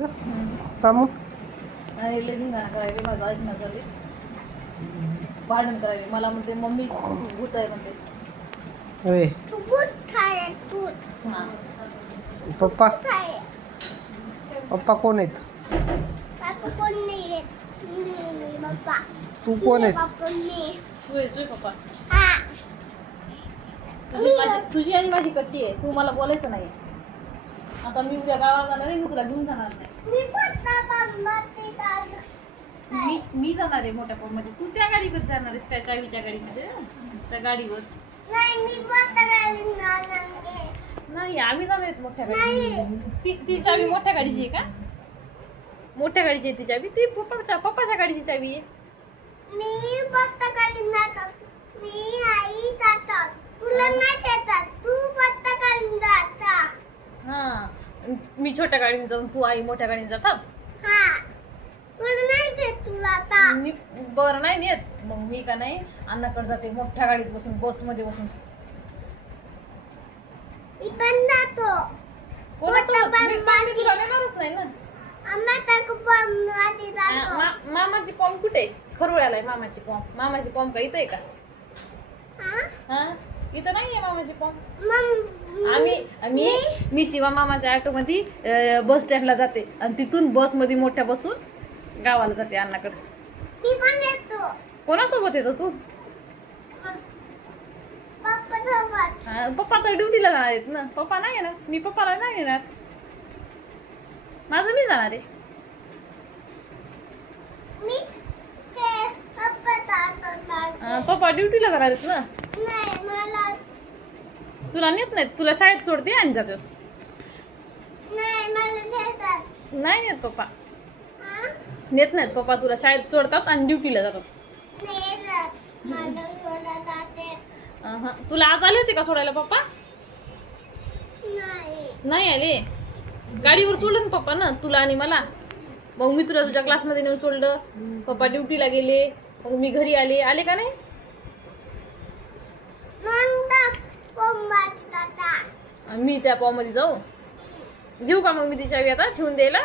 का मग आणि लगीन करायला माझं ऐकणं झाले भांडण करायला मला म्हणते मम्मी तू भूत आहे म्हणते. होय हां पप्पा पप्पा कोण आहेत? तू कोण आहेस? तू येतोय पप्पा. तुझी आणि माझी कट्टी आहे. तू मला बोलायचं नाही. आता मी उद्या गावाला जाणार आहे. मी तुला घेऊन जाणार नाही. मी जाणार आहे मोठ्या मध्ये. तू त्या गाडीवर जाणार आहेस त्या चावीच्या गाडीमध्ये त्या गाडीवर नाही आम्ही जाणार आहेत मोठ्या गाडी. ती चावी मोठ्या गाडीची आहे का? मोठ्या गाडीची आहे ती चावी. ती पप्पाच्या गाडीची चावी आहे. हा मी छोट्या गाडीने जाऊन तू आई मोठ्या गाडीने जातात. बरं नाही नेत मग मी का नाही अण्णाकडे जाते मोठ्या गाडीत बसून बसमध्ये बसून. कोणासोबत? मी तुला नेणारच नाही ना. मामाची पॉम कुठे? खरोळ्याला आहे मामाची पॉम. मामाची पॉम का इथं आहे का? हा इथं नाहीये मामाची पॉम. मी शिवा मामाच्या ऑटो मध्ये बस स्टँडला जाते आणि तिथून बस मध्ये मोठ्या बसून गावाला जाते अण्णाकडे. कोणासोबत येतो तू? पप्पा तर ड्युटीला जाणार आहेत ना. पप्पा नाही येणार. मी पप्पाला नाही येणार. माझं मी जाणार आहे. पप्पा ड्युटीला जाणार आहेत ना. तुला नेत नाहीत. तुला शाळेत सोडते आणि जातात. नाही नेत पप्पा. नेत नाहीत पप्पा. तुला शाळेत सोडतात आणि ड्युटीला जातात. तुला आज आले होते का सोडायला पप्पा? नाही आले. गाडीवर सोडलं ना पप्पा ना तुला आणि मला. मग मी तुला तुझ्या क्लासमध्ये नेऊन सोडलं. पप्पा ड्युटीला गेले. मग मी घरी आले का नाही? मी त्या पॉमध्ये जाऊ घेऊ का मग मी ती चावी आता ठेवून द्यायला?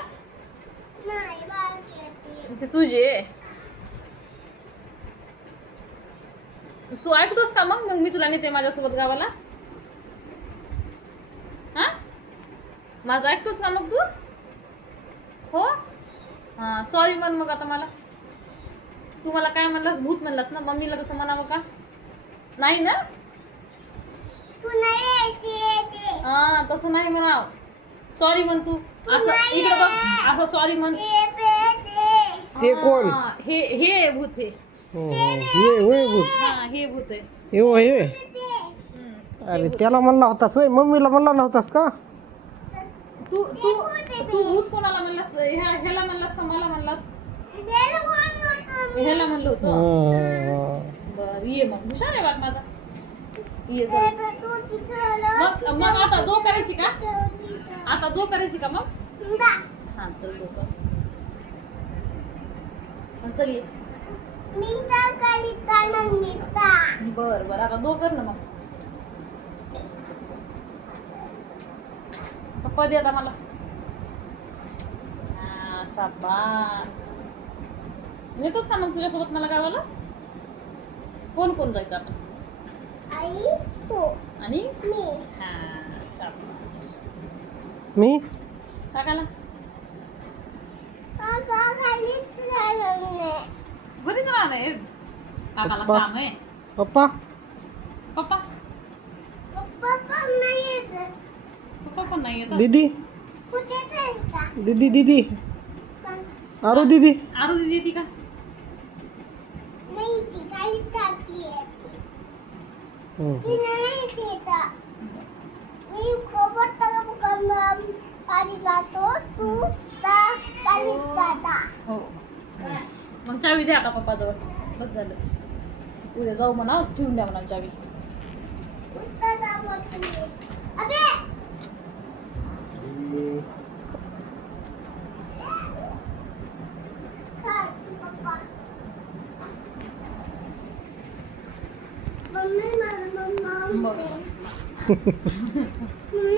ते तुझे तू ऐकतोस का? मग मी तुला नेते माझ्यासोबत गावाला. हा माझं ऐकतोस का मग तू? हो हा सॉरी म्हण मग आता मला. तू मला काय म्हणलास? भूत म्हणलास ना. मम्मीला तसं म्हणावं का? नाही ना. हा तसं नाही म्हणाव. सॉरी म्हण तू. असं इकडे बघ. असं सॉरी म्हण. ते कोण? हे भूत हे. हा हे भूत आहे. अरे त्याला म्हणला होतास होय. मम्मीला म्हणला नव्हतास का? तू भूत कोणाला म्हणलास? ह्याला म्हणलास का मला म्हणलास? ह्याला म्हणलं होतं. बर ये मग. हुशार आहे बाग माझा. ये मग आता दो करायची का? आता दो करायची का मग? हा चल दो कर. चल ये. बर आता दो कर ना मग. पप्पा दे आता मला. हा शाबास. येतोस का मग तुझ्यासोबत मला गावाला? कोण कोण जायचं आपण? आणि हा शाबास. मी काकाला घरीच राहणार. काकाला काम आहे. पप्पा पप्पा पण नाही येत. दीदी दीदी आरू दीदी येते का? हो मग चावी द्या आता पप्पा जवळ. बस झालं. उद्या जाऊ म्हणा. ठेवून द्या म्हणा चावी.